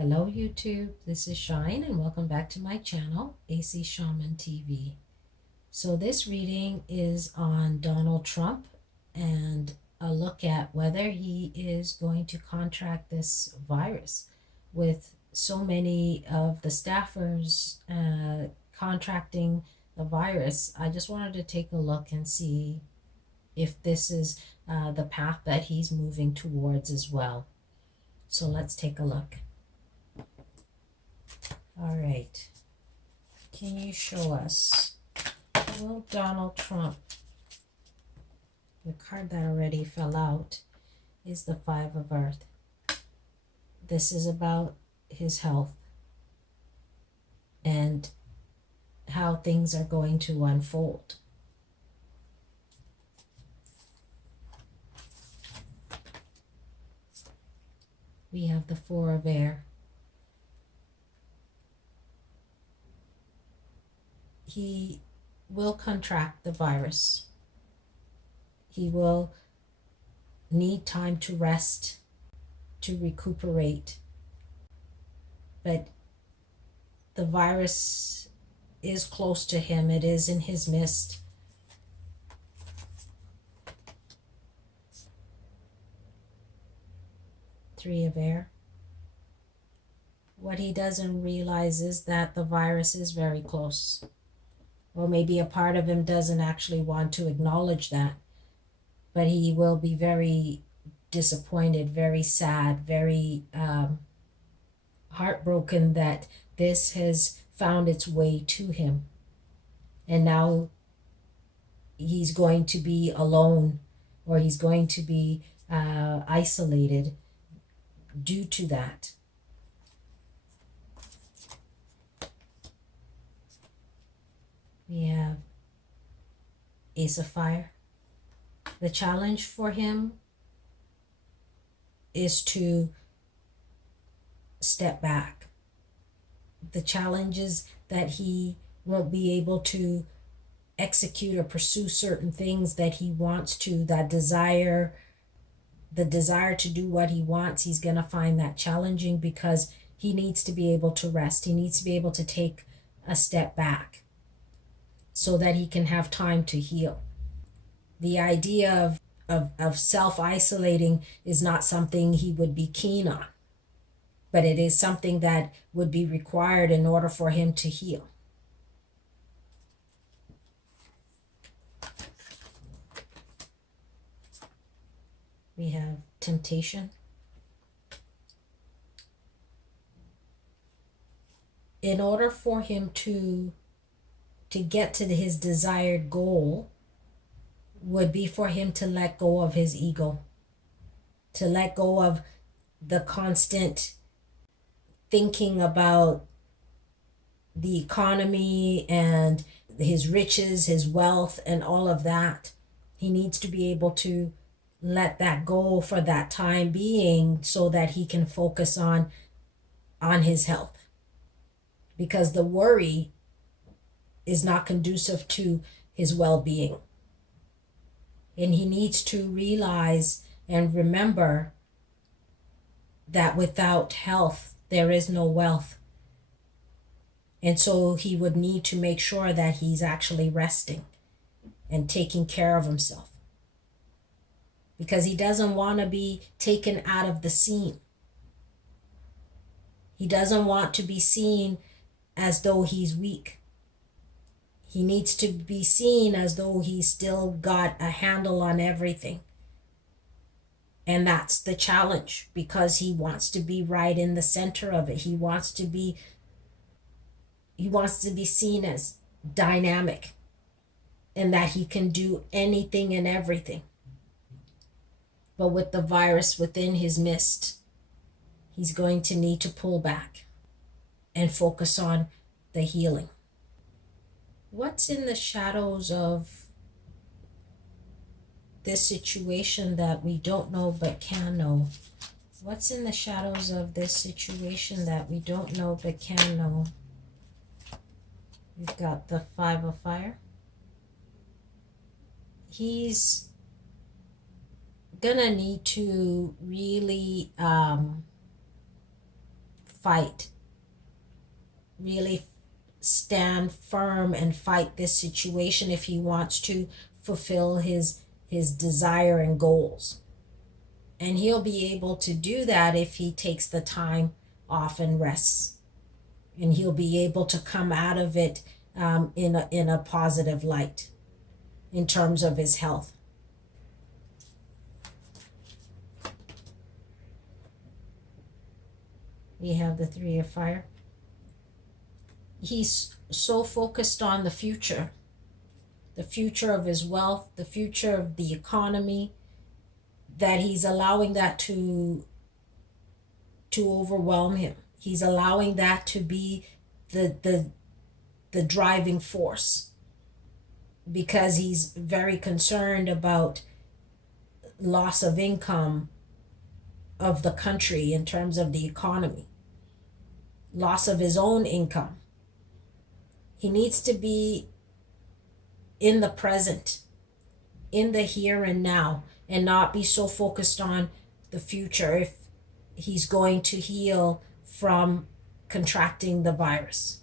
Hello YouTube, this is Shine and welcome back to my channel, AC Shaman TV. So this reading is on Donald Trump and a look at whether he is going to contract this virus, with so many of the staffers contracting the virus. I just wanted to take a look and see if this is the path that he's moving towards as well. So let's take a look. All right. Can you show us little Donald Trump? The card that already fell out is the Five of Earth. This is about his health and how things are going to unfold. We have the Four of Air. He will contract the virus. He will need time to rest, to recuperate. But the virus is close to him. It is in his midst. Three of Air. What he doesn't realize is that the virus is very close. Or maybe a part of him doesn't actually want to acknowledge that. But he will be very disappointed, very sad, very heartbroken that this has found its way to him. And now he's going to be alone, or he's going to be isolated due to that. We have Ace of Fire. The challenge for him is to step back. The challenge is that he won't be able to execute or pursue certain things that he wants to, that desire, the desire to do what he wants. He's going to find that challenging because he needs to be able to rest. He needs to be able to take a step back so that he can have time to heal. The idea of self-isolating is not something he would be keen on, but it is something that would be required in order for him to heal. We have Temptation. In order for him to get to his desired goal would be for him to let go of his ego, to let go of the constant thinking about the economy and his riches, his wealth, and all of that. He needs to be able to let that go for that time being so that he can focus on his health. Because the worry is not conducive to his well-being. And he needs to realize and remember that without health, there is no wealth. And so he would need to make sure that he's actually resting and taking care of himself. Because he doesn't want to be taken out of the scene. He doesn't want to be seen as though he's weak. He needs to be seen as though he's still got a handle on everything. And that's the challenge, because he wants to be right in the center of it. He wants to be seen as dynamic and that he can do anything and everything. But with the virus within his midst, he's going to need to pull back and focus on the healing. What's in the shadows of this situation that we don't know but can know? What's in the shadows of this situation that we don't know but can know? We've got the Five of Fire. He's gonna need to really fight, really stand firm and fight this situation if he wants to fulfill his desire and goals. And he'll be able to do that if he takes the time off and rests. And he'll be able to come out of it in a positive light in terms of his health. We have the Three of Fire. He's so focused on the future of his wealth, the future of the economy, that he's allowing that to overwhelm him. He's allowing that to be the driving force, because he's very concerned about loss of income of the country in terms of the economy, loss of his own income. He needs to be in the present, in the here and now, and not be so focused on the future if he's going to heal from contracting the virus.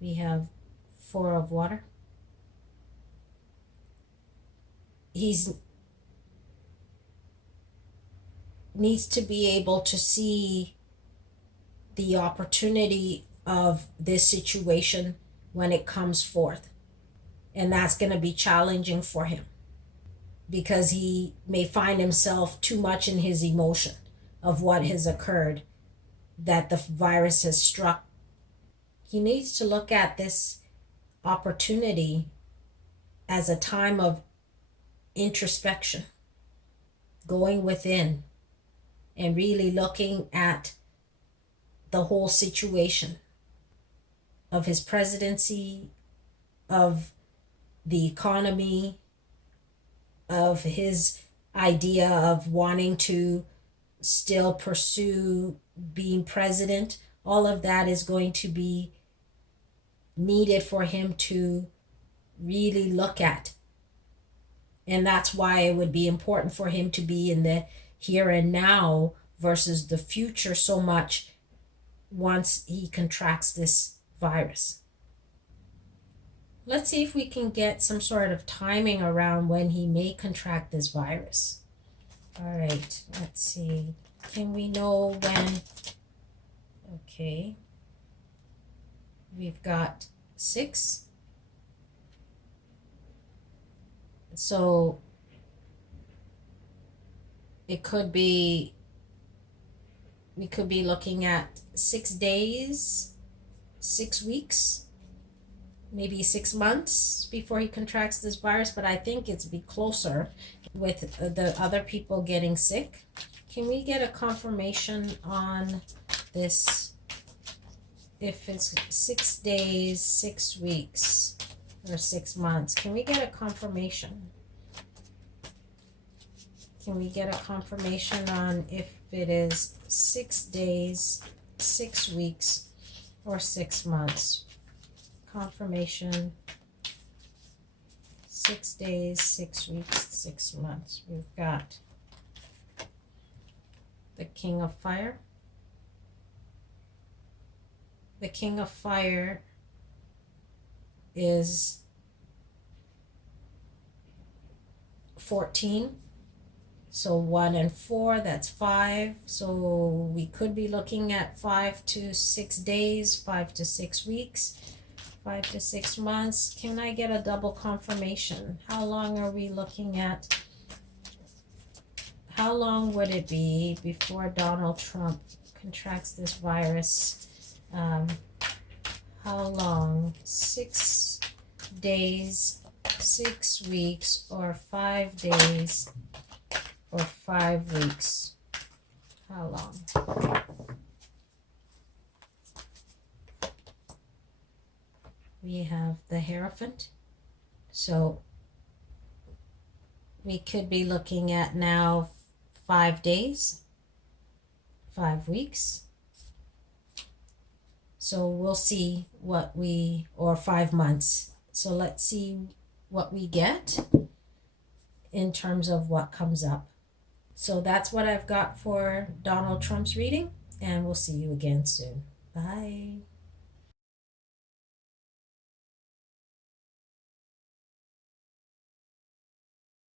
We have Four of Water. He's needs to be able to see the opportunity of this situation when it comes forth. And that's going to be challenging for him, because he may find himself too much in his emotion of what has occurred, that the virus has struck. He needs to look at this opportunity as a time of introspection, going within and really looking at the whole situation of his presidency, of the economy, of his idea of wanting to still pursue being president. All of that is going to be needed for him to really look at. And that's why it would be important for him to be in the here and now versus the future so much once he contracts this virus. Let's see if we can get some sort of timing around when he may contract this virus. All right, let's see. Can we know when? Okay. We've got 6. So it could be, we could be looking at 6 days, 6 weeks, maybe 6 months before he contracts this virus, but I think it's be closer with the other people getting sick. Can we get a confirmation on this? If it's 6 days, 6 weeks, or 6 months, can we get a confirmation? Can we get a confirmation on if it is 6 days, 6 weeks, or 6 months? Confirmation. 6 days, 6 weeks, 6 months. We've got the King of Fire. The King of Fire is 14. So 1 and 4, that's 5. So we could be looking at 5 to 6 days, 5 to 6 weeks, 5 to 6 months. Can I get a double confirmation? How long are we looking at? How long would it be before Donald Trump contracts this virus? How long? 6 days, 6 weeks, or 5 days, or 5 weeks? How long? We have the Hierophant. So we could be looking at now 5 days, 5 weeks. So we'll see what or 5 months. So let's see what we get. in terms of what comes up. So that's what I've got for Donald Trump's reading, and we'll see you again soon. Bye.